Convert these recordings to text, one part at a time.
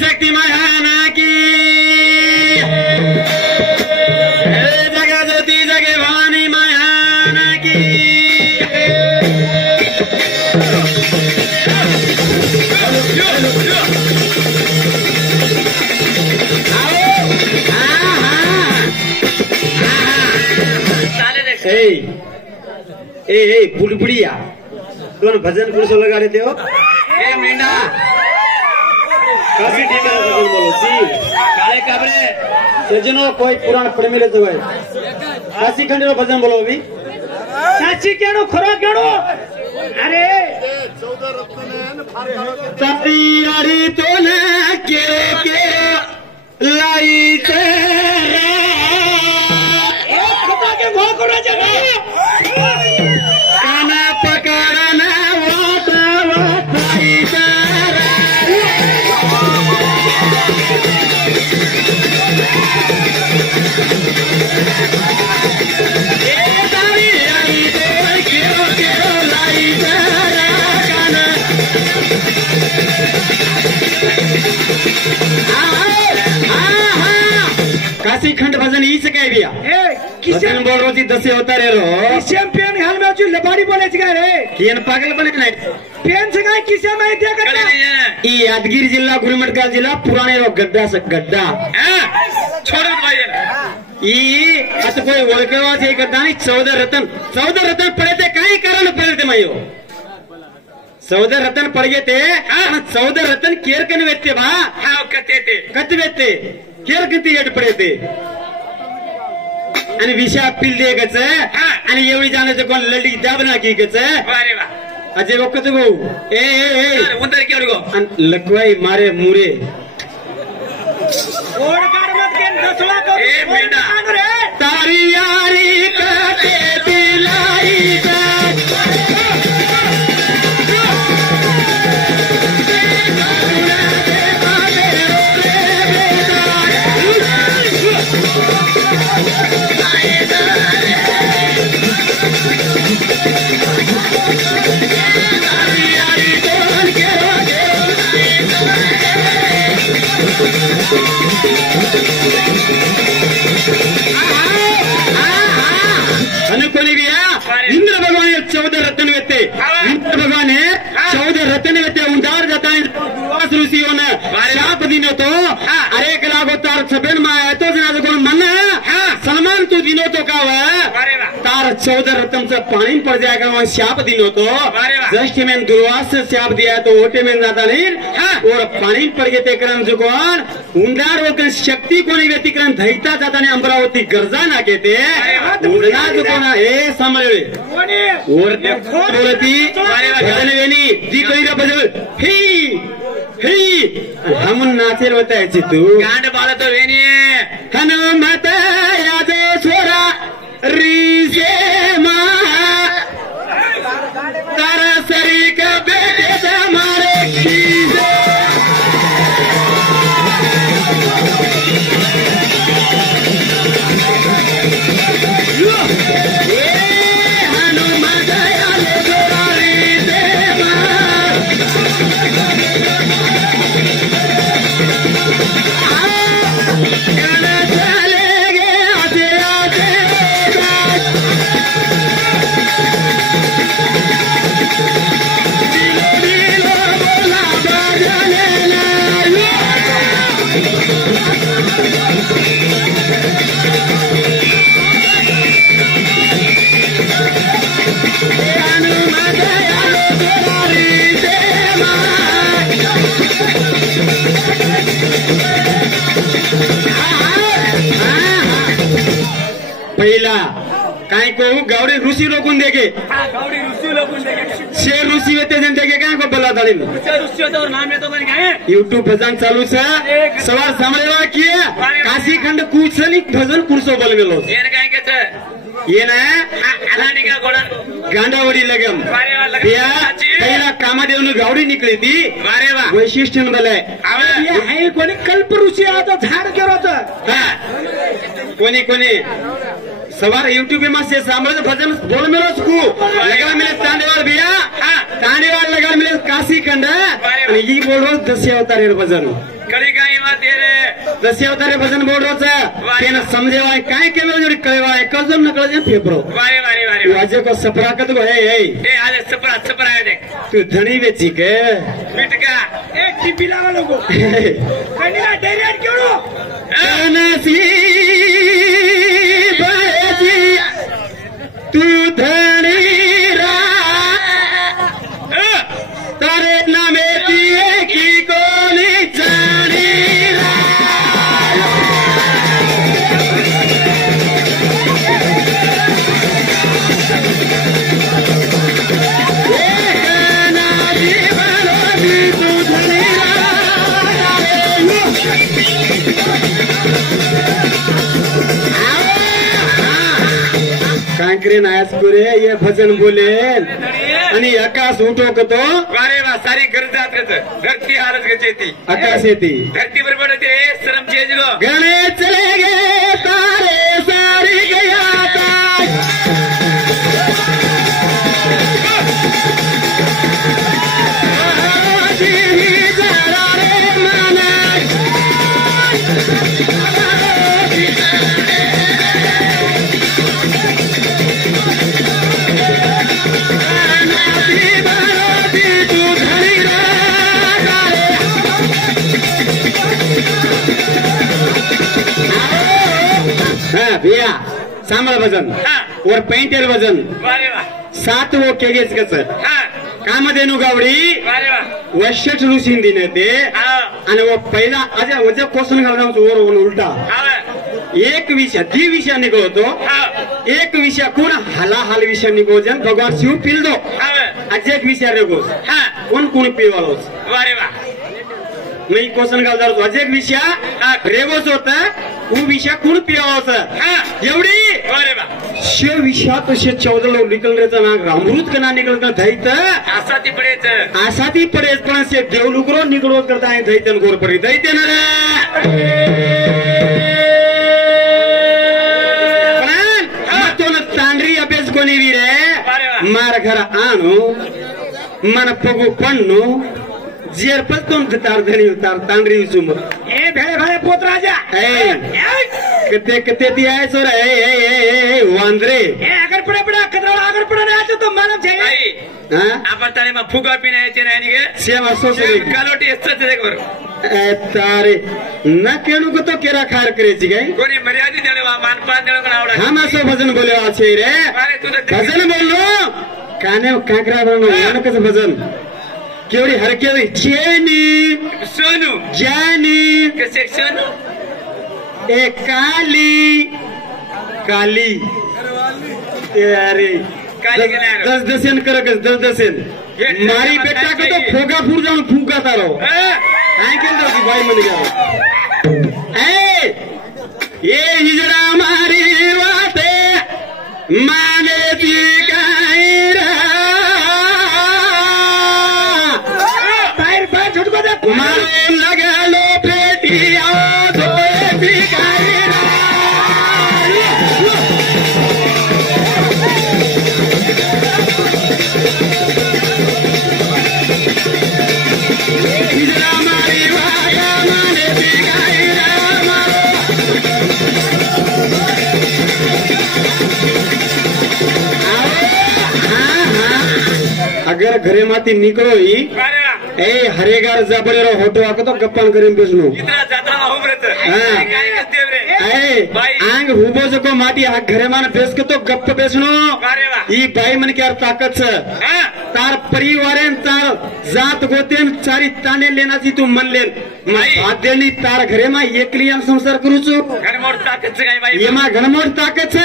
शक्ति महाना की जगह ज्योति जगह वाणी महाना की बुढ़बुड़िया दोनों भजन पुरुषों लगा रहे थे हो मीना काशी ठीक है भजन बोलो जी काले काबरे सजनो कोई पुराण पढ़ मिले तो भाई काशी खंड रो भजन बोलो अभी साची केनो खरो केनो अरे 14 रत्न तैयारी तो न के लाई तेरे खता के घो करो जगह काना पकड़ना काशी खंड भजन ही से कह दिया किशन बोल रो जी 10 होता रे रो चैंपियन हाल में जो लबाड़ी बोले छगा रे किन पागल बने नहीं पेन से काय किसे में दिया करता ई यादगिरी जिला गुरुमठका जिला पुराने रो गड्ढा से गड्ढा छोड़ भाई ई अत कोई ओळखेवा से करता नहीं 14 रत्न पड़े थे काही कारण पड़े थे मयो 14 रत्न पड़ गए थे 14 रत्न केर कन वेते बा हां कते वेते केर किती हेड पडे ते आणि विषा पिल दे गच आणि एवढी जाण्याचं कोण लढी दाब ना की गच अरे वा अजय वक्त गो ए उंदर केवड गो आणि लकवाई मारे मुरे ओडकार मत के दसला को ए बेटा तारी यारी काटे दिलाई अनुकोली गया इंद्र भगवान 14 रत्न वेते इंद्र भगवान है 14 रत्न वेते उंडार जाता है दुर्वास ऋषियों ने शाप दिनो तो अरे कलागो तार छबेन मा है तो जना कोण मन सलमान तू दिनो तो का तार 14 रत्न से पानी पड़ जाएगा वहां शाप दिनो तो जस्ट में दुर्वास से शाप दिया है तो ओटे में जाता नहीं और पानी पड़ गए थे क्रम जो कौन उंडार होकर शक्ति कोणी व्यतिक्रम धैता जाता ने अमरावती गरजा ना कहते उंडा जो कोणा ए समळे और बोलती भजन वेनी जी कोई का भजन ही हम नाचेर बतायची तू गांड बाळ तो वेनी हनुमत यादो छोरा रीजे मा तारा सरी का बेटे हमारे कीजे पहिला काय को गावडे ऋषी रोकून देगे गावडे ऋषी रोकून देगे शेर ऋषी होते जन देगे काय को बला दाली ऋषी होते और नाम है तो बन गए YouTube भजन चालू से सवार समझवा किया काशी खंड कुछनी भजन कुरसो बोल गेलो येन काय के ये ना अलानी का गोड़ा गांडावडी लगम या पहिला कामादेव ने गावडी निकली थी वारे वा वैशिष्ट्य बोले ये है कोणी कल्प ऋषी आता झाड केरो होता कोणी सवार YouTube में से सामने भजन बोल मेलो स्कू लगा मिले तांडेवाल भैया तांडीवाल लगा मिले काशी खंड आणि ही बोल रोज 10 अवतार भजन कड़ी काही माते रे 10 अवतार भजन बोल रोज तेन समजेवा काय केवळ जोडी कळवा कजन न कळजे फेफरो वारे वारे वारे वाजे को सपरा कत गो हे ए आज सपरा है देख तू धणी बेची के मिटका एक टिपी लावा लोगो कनिला डेरियन केडो नसी बेची तू धणी रा तारे नामे दिए की कोनी जानी कांकरे नायसपुरे ये भजन बोले आणि आकाश उठो कतो वारे वा सारी गरजात गत धरती हारच गजेती आकाश येती धरती बरोबर ते शरम चेंज लो गणे चले गे तारे सारी गया भैया सांभाळ भजन वर पेंटेल भजन 7 वो केगेच कस काम देनु गावडी वशट रुसीन दिने ते आणि वो पहिला अजे वजे क्वेश्चन घालना वर उलटा एक विषय दी विषय निघतो एक विषय कोण हाल विषय निघोजन भगवान शिव पिल दो अजे एक विषय रेगो कोण पिलवालोस वारे वा मी क्वेश्चन घालदार अजे एक विषय रेगोस होता वो विषय कोण पियावास एवढी वारे वा शे विषयात शे 14 लोग निकल रहे ना अमृत कना निकलता धैत आसाती पडेच पण शे देवलुकरो निकलो करता है धैतन गोर परी दैते ना पण तांड्री अभ्यास कोणी वीरे मार घर आणू मन पगू पन्नू जेर पस्तोन तार धणी तार तांड्री सुम ए भेळे भेळे पोत राजा कते ती आहे सर ए वांद्रे ए अगर पडे खतरा अगर पडे नाही तो मालूम छे हां आपण ताने में फुगा पीने याचे नाही निगे सेम असो से गालोटी असते देख बर तारे न केणु को तो केरा खार करेची काय कोणी मर्यादित देवा मानपान देवा कोण आवडा हम असो भजन बोले आहे रे अरे तू भजन बोललो काने काकरा बनलो यानकच भजन केवढी हरके चेनी सोनू जानी कसे सोनू ए काली अरे दस दसेन करकस 10 दसेन मारी बेटा को तो फोगा फूर जाऊन फूका तारो काय केलं की बाई म्हणे गेला ए ये हिजरा मारी वाते माने ती काय रा पैर छुटको दे मारो लगालो पेटिया धोए भी काय अगर घरे माती निकलो ही ए हरेगार जाबरे रो होटो आको तो गप्पन करीन बेसनो इतना जात्रा होमरत काय करते रे ए आंग हुबो जको माटी आ घरे मान बेस के तो गप्प बेसनो ई बाई मन के ताकत छ तार परिवारेन तार जात गोतेन चारी ताने लेनाची तू मन लेन आदेनी तार घरे मा एकली आम संसार करूचो घनमोड ताकत छ काय बाई येमा घनमोड ताकत छ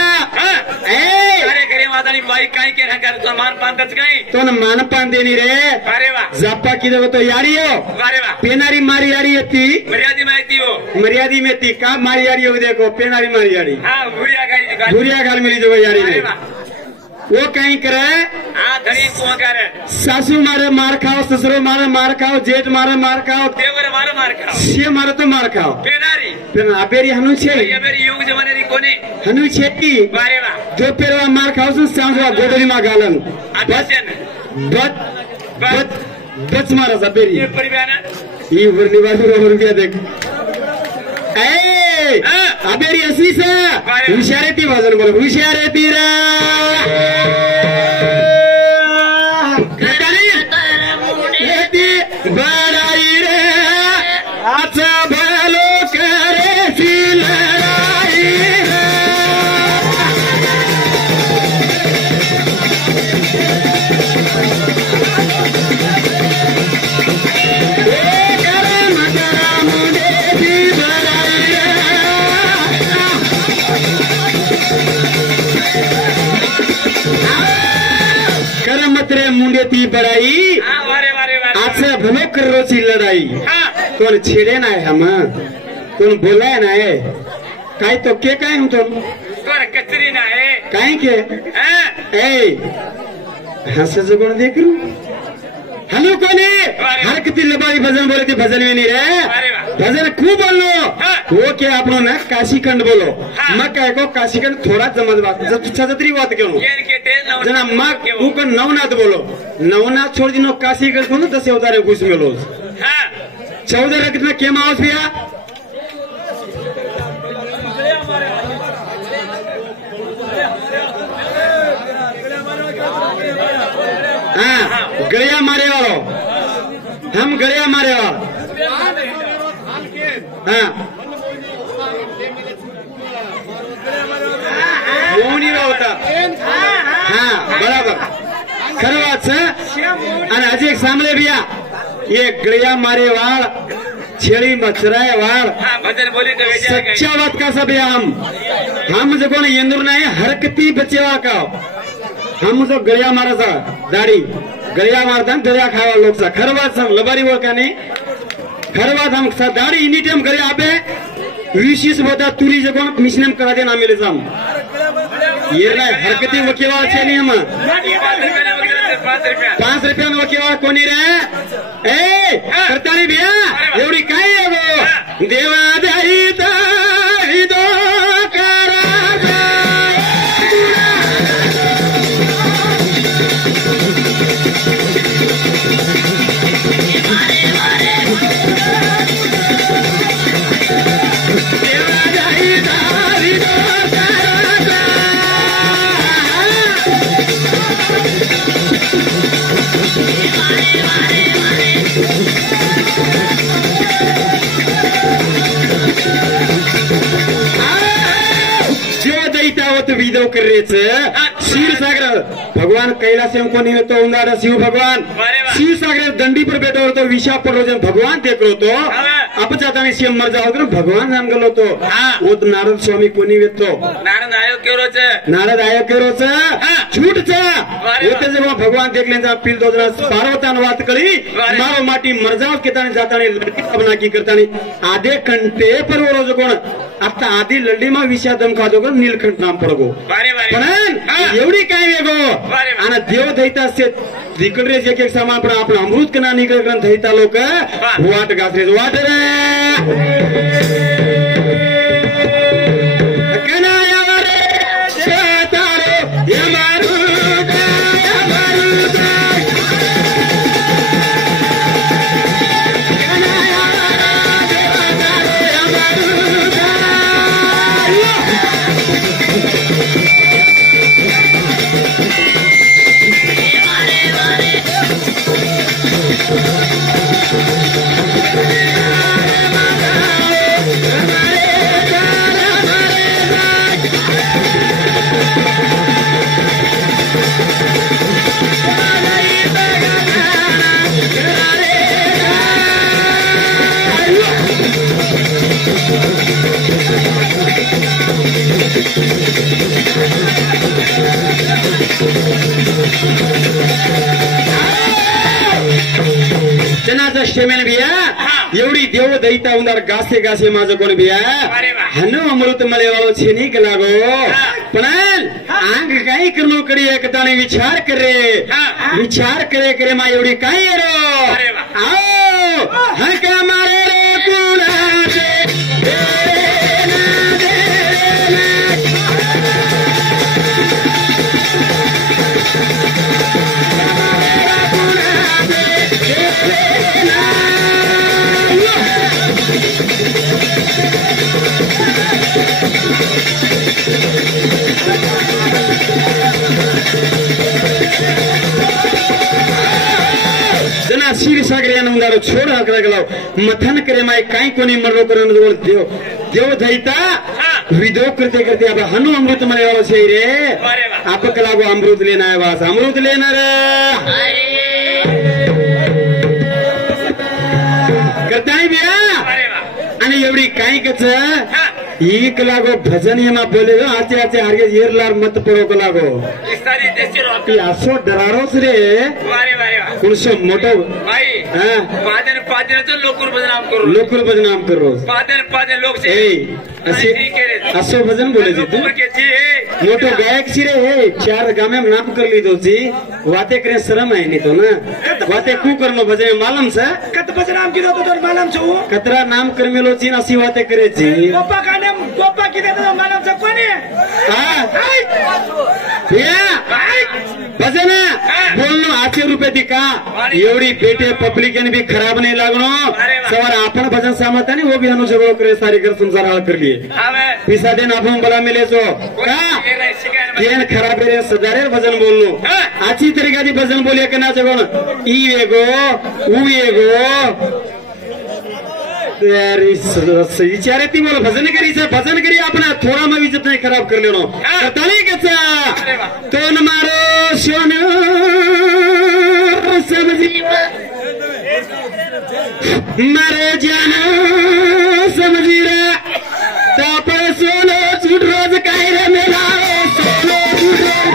ए अरे घरे मातानी बाई काय के हकार तो मान पांदच काय तो न मान पान देनी रे अरे वा जाप्पा किदो तो यारियो अरे वा पेनारी मारी यारी येती मर्यादी माहिती हो मर्यादी में ती का मारी यारी हो देखो पेनारी मारी यारी हां भूरिया गाल मिली जो यारी ने वो कहीं करे धनी कुआ करे सासू मारे मार खाओ ससुरो मारे मार खाओ जेठ मारे मार खाओ देवर मारे मार खाओ से मारे तो मार खाओ पेनारी पेना अबेरी हनु छे अबेरी युग जमाने री कोने हनु छे की बारे वा जो पेरवा मार खाओ सु सांजवा गोडरी मा गालन आकाशन बट बच मारा सा बेरी ये परिवाना ये वर्णी बाजू रुपया देख ए अबेरी असली सा हुशार ती वजन बोल हुशार ती रे बड़ाई रे अच्छा भलो करे सी लड़ाई करमत्रे मुंडे ती बड़ाई अच्छा भलो कर रोची लड़ाई कोण छेड़े ना है हम कोण बोलाय ना है काय तो के काय हम तो कचरी ना है काय के ए हंस कोण देख रू हलो कोणी हर किती लबारी भजन बोले ती भजन में नहीं रे भजन खूब बोलो वो के आपनो ना काशीखंड बोलो मग काय को काशीखंड थोड़ा समझ बात छतरी बात क्यों जना मग वो को नवनाथ बोलो नवनाथ छोड़ दिनो काशीखंड को 10 अवतारे घुस में लो 14 रकत में केम आवस भैया हाँ गड़िया मारे वालो हम गड़िया मारे वालो हाँ वो नहीं होता हाँ बराबर खरं बात आणि आज एक सांभळे भैया ये गड़िया मारे वाल छेड़ी मच्छराए वाल भजन बोले तो सच्चा बात का सब हम जो कोण येंदूर नाही हरकती बचेवा का हम जो गळ्या मारायचा दाढी गळ्या मारता गळ्या खावा लोकचा खरं बात सांग लबारी ओळखाने खरं बात हम दाढी इनी टाइम गळ्या आबे 20 होता तुरी जो कोण मिशनम करा दे ना मिले जाम ये नाही हरकती वकीवा छे नियम 5 रुपया वकीवा कोणी रे ए करतानी भैया एवढी काय आहे गो देवा दहिता हिदो विदो करेचं क्षीरसागर भगवान कैलास कोणी होतो उंदारा शिव भगवान क्षीरसागर दंडी पर बैठो होतो विषा पर रोजन भगवान देख लो तो अपचाताने शिव मर जाओ तो भगवान जान गलो तो वो नारद स्वामी कोणी येतो नारद आयो केरोच झूठ होते जेव्हा भगवान देख लेंजा पील दोजना पार्वतान वात करी मारो माटी मर जाओ केताने जाताने लड़की अपना की करताने आधे घंटे पर वो रोज कोण आता आधी लढी मा विषया दम खादो गो नीलकंठ नाम पडगो पण एवढी काय वेगो आणि देव दैता से दिकडरे एक एक सामान पण आपण अमृत कना निकल ग्रंथ दैता लोक वाट गासरे वाट रे कनाया रे शेतारे यमारू जनाचा शेमेन बिया एवढी देव दैता उंदार गासे गासे माझं कोण बिया हनु अमृत मले वालो छेनिक लागो पण आंग काय करलो कडी एकताने विचार करे करे मा एवढी काय रो आओ हका मारे रे कुणाचे जना क्षीर सागर या नंदारो छोड़ हकरा गलाव मथन करे माय काई कोनी मरो करन बोल देव देव धैता विदो करते करते अब हनु अमृत मने वाला छे रे आप कलागो अमृत लेना है वास अमृत लेना रे करताय बिया आणि एवढी काय कच एक लागो भजन येमा बोले आचे आचे हारगे येरलार मत पडो कलागो इस्तारी देसी रोटी असो डरारोच रे वारे वारे कुणसो मोठो भाई हां पादन पादन तो लोकुर बदनाम करो लोकल बदनाम करो पादन पादन लोग से ए असे असो भजन बोले जी तू के जी मोटो गायक छी रे हे चार गामे में नाम कर ली दो जी वाते करे शर्म है नहीं तो ना वाते कु करनो भजन मालूम से कत बदनाम की तो तोर मालूम छो कतरा नाम कर मेलो जी असी वाते करे जी गोपा का नाम गोपा की तो मालूम से कोनी हां या भजन बोलनो 800 रुपये दिका एवढी पेटे पब्लिक ने भी खराब नहीं लागनो सवार आपण भजन सामत है वो भी अनु झगड़ो करे सारी कर संसार हाल कर लिए पिसा दिन आपण बला मिले सो का केन खराब रे सजारे भजन बोलनो आची तरीका दी भजन बोलिए के ना जगोन ई एगो ऊ एगो यारी विचारे ती मला भजन करी आपण थोडा मग इज्जत नाही खराब कर लेनो तणी कचा तोन मारो सोनो समझी मारे जानो समझी रे तापर सोनो झूठ रोज काय रे मेला सोनो झूठ रोज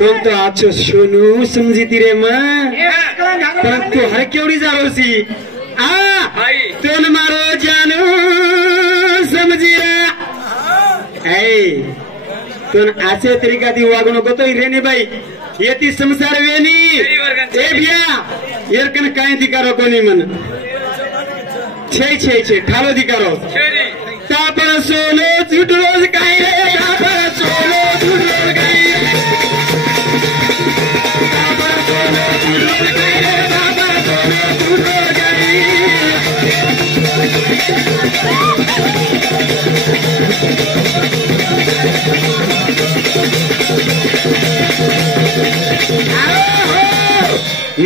तुम तो आछो सोनू समझी रे मां परंतु हर केवड़ी जारोसी तुम मारो जानो समझी तुम आचे तरीका दी वागणो को तो रेने भाई येती संसार वेनी ए बिया येरकन काय दिकारो कोनी मन छे ठालो दिकारो तापर सोलो झुटरोज काय रे तापर सोलो झुटरोज काय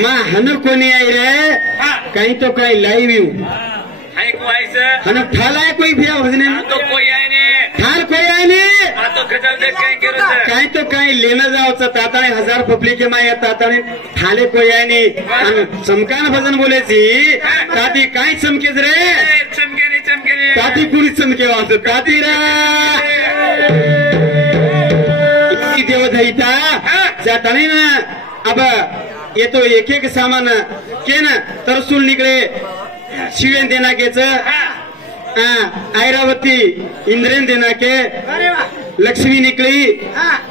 मां हन कोनी आई रे कहीं तो कहीं लाइव यू है को ऐसे हन ठाला है कोई भी भजने तो कोई आए ने ठाल कोई आए ने तो खजल देख कहीं करो कहीं तो कहीं लेना जाओ ताताने 1000 पब्लिक के माया ताताने ठाले कोई आए ने चमकान भजन बोले सी ताती काय चमके रे चमके ताती कुणी चमके वास ताती रे देव धैता जाताने ना अब ये तो एक एक सामान के न तरसूल निकले शिवेन देना के ऐरावती इंद्रेन देना के लक्ष्मी निकली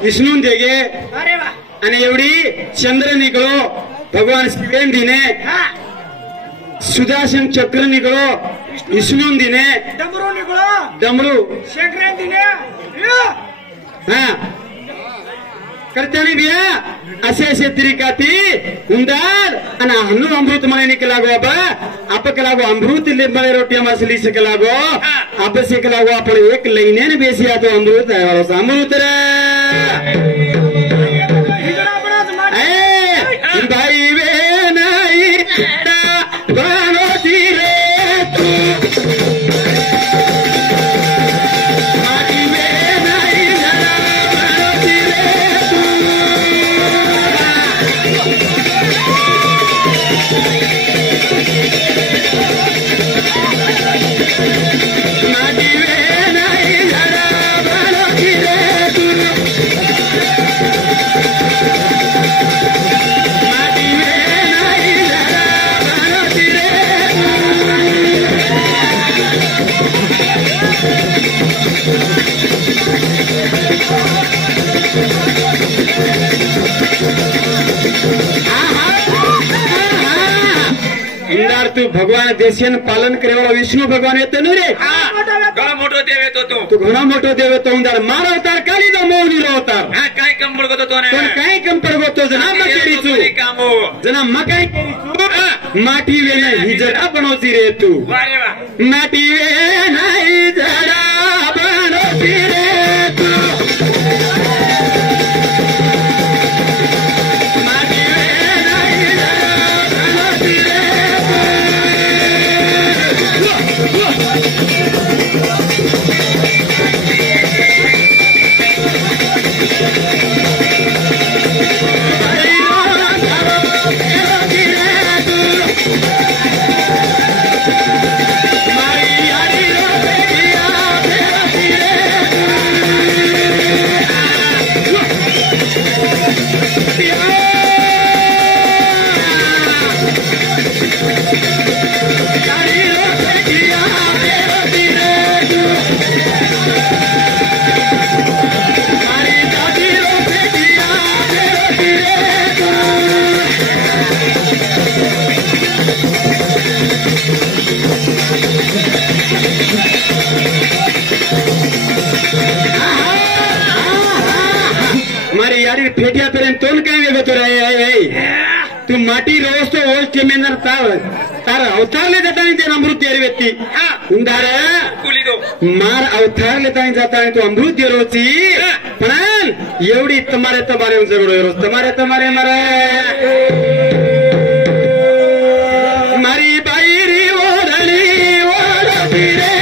विष्णु देगे आणि एवढी चंद्र निकलो भगवान शिवेन दिने सुदर्शन चक्र निकलो विष्णु दिने डमरू शेखरेन दिने करते बिया असे तरीका ती उंदार आणि हनु अमृत मने निकलागो अब आप कलागो अमृत ले मले रोटी मछली से कलागो अब से कलागो आप एक लाइने ने बेसी आ तो अमृत है वाला अमृत रे भाई वे नहीं बानो तीरे तू तू भगवान देशन पालन करेवाला विष्णु भगवान येतो ना रे घणो मोठो देव येतो तू घणो मोठो देव येतो उंदार मार अवतार काली दो मौनीलो अवतार काय कम पडतो तो पण काय कम पडगोतो जना मकेरीचू जना मकाई माटी वे नाही जरा बनवती रे तू माटी वे नाही जरा बनवती रे तू फेटिया पेरेन तोन काय वेगळं तो रे तू माटी रोज तो ओस टेमेनर तार अवतारले जाता ते अमृत देर व्यक्ती उंदार मार अवतारले जाता तो अमृत देरोची पण एवढी तुम्हारे जगडो रोज तुम्हारे मारे मारी बाईरी ओरली ओरली रे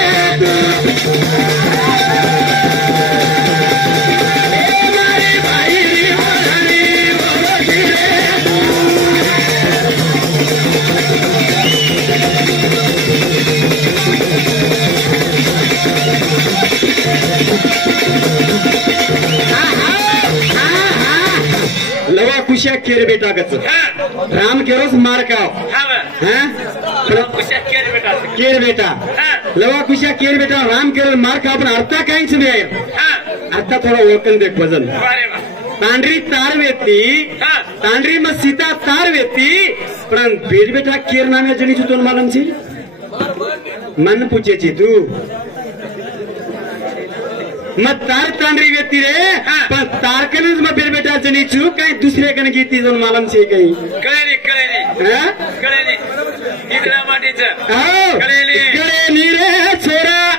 लवा कुशा केर बेटा कच राम केरोस मार काव केर बेटा लवा कुशा केर बेटा राम केरोस मार काव पण अर्थ काहीच नाही आता थोडा ओळखन देख वजन तांडरी तार वेती तांडरी मग सीता तार वेती पण बेट बेटा केर नाम्या जणी तू मालूम छी मन पूछे तू मग तार तांडरी व्यक्ती रे पण तारकनच मग बेर बेटा जणी चू काही दुसरे कन गीती जाऊन मालम छे काही कळेली इकडा माटीचं कळेली रे छोरा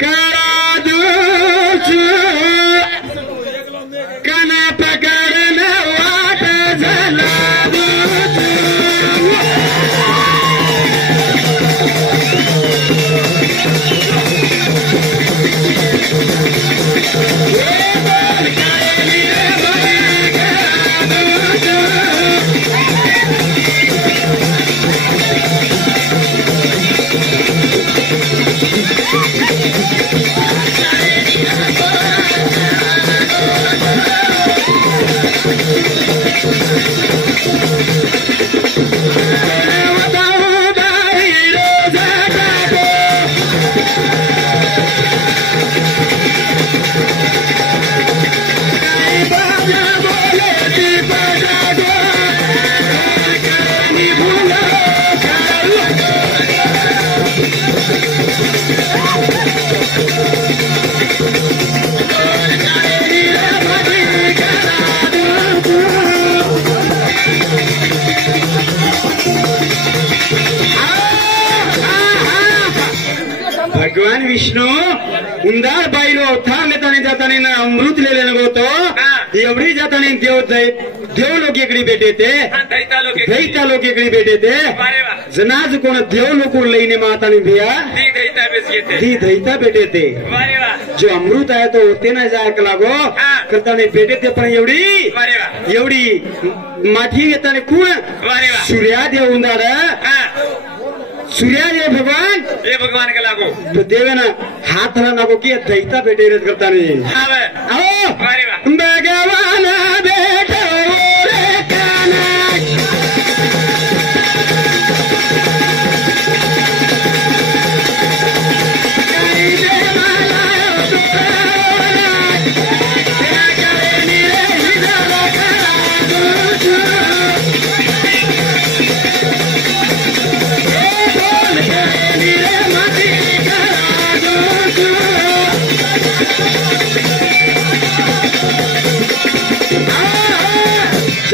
करा दूचू कना पकडन वाट झाला भगवान विष्णू उंदार बाईलो अवतार लेताने जाताने ना अमृत ले लेने गो तो एवढी जाताने देव लोक इकडे भेटे ते दैता लोक इकडे भेटे ते जनाज कोण देव लोक लईने माताने भिया ती दैता भेटे ते जो अमृत आहे तो होते ना जाय लागो करताने भेटे ते पण एवढी माठी येताने कोण सूर्या देव उंदार सूर्या देव भगवान के लागो तो देवे ना हाथ ना नको की दैता भेटे करता नहीं भगवान बेटा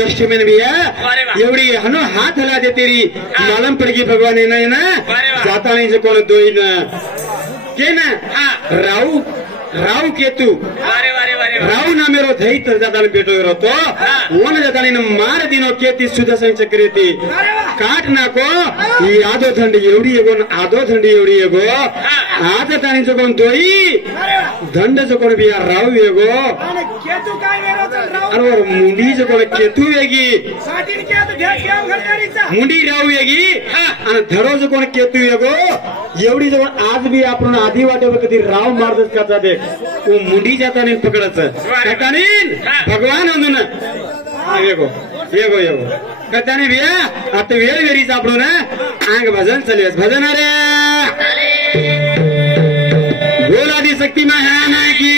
दृष्टि में भी है अरे वाह। एवढी हनो हाथ हला दे तेरी मालूम पड़गी भगवान ने ना अरे वाह। जाता नहीं जो कोण दोई ना के ना राव केतु वारे वारे वारे राव ना मेरो धई तर जाता भेटो तो वन जाता मार दिनो केती सुदर्शन चक्र ती काट नाको ही आधो थंडी एवढी एगो आधो थंडी एवढी एगो आज ताणी जो कोण दोई दंड जो कोण बिया राव एगो केतू काय वेरो चल राव अरे मुंडी जो कोण केतू वेगी साटीन केतू ढेक केव घरदारीचा मुंडी राव वेगी आणि धरो जो कोण केतू एगो एवढी जो आज भी आपण आधी वाटे कधी राव मारदच का दे वो मुंडी जाता नहीं पकडायचं भगवान म्हणून येगो येगो येगो कथाने बिया आता वेळ वेळीच आपण ना अंग भजन चालूस भजन अरे बोल आदि शक्ती महान की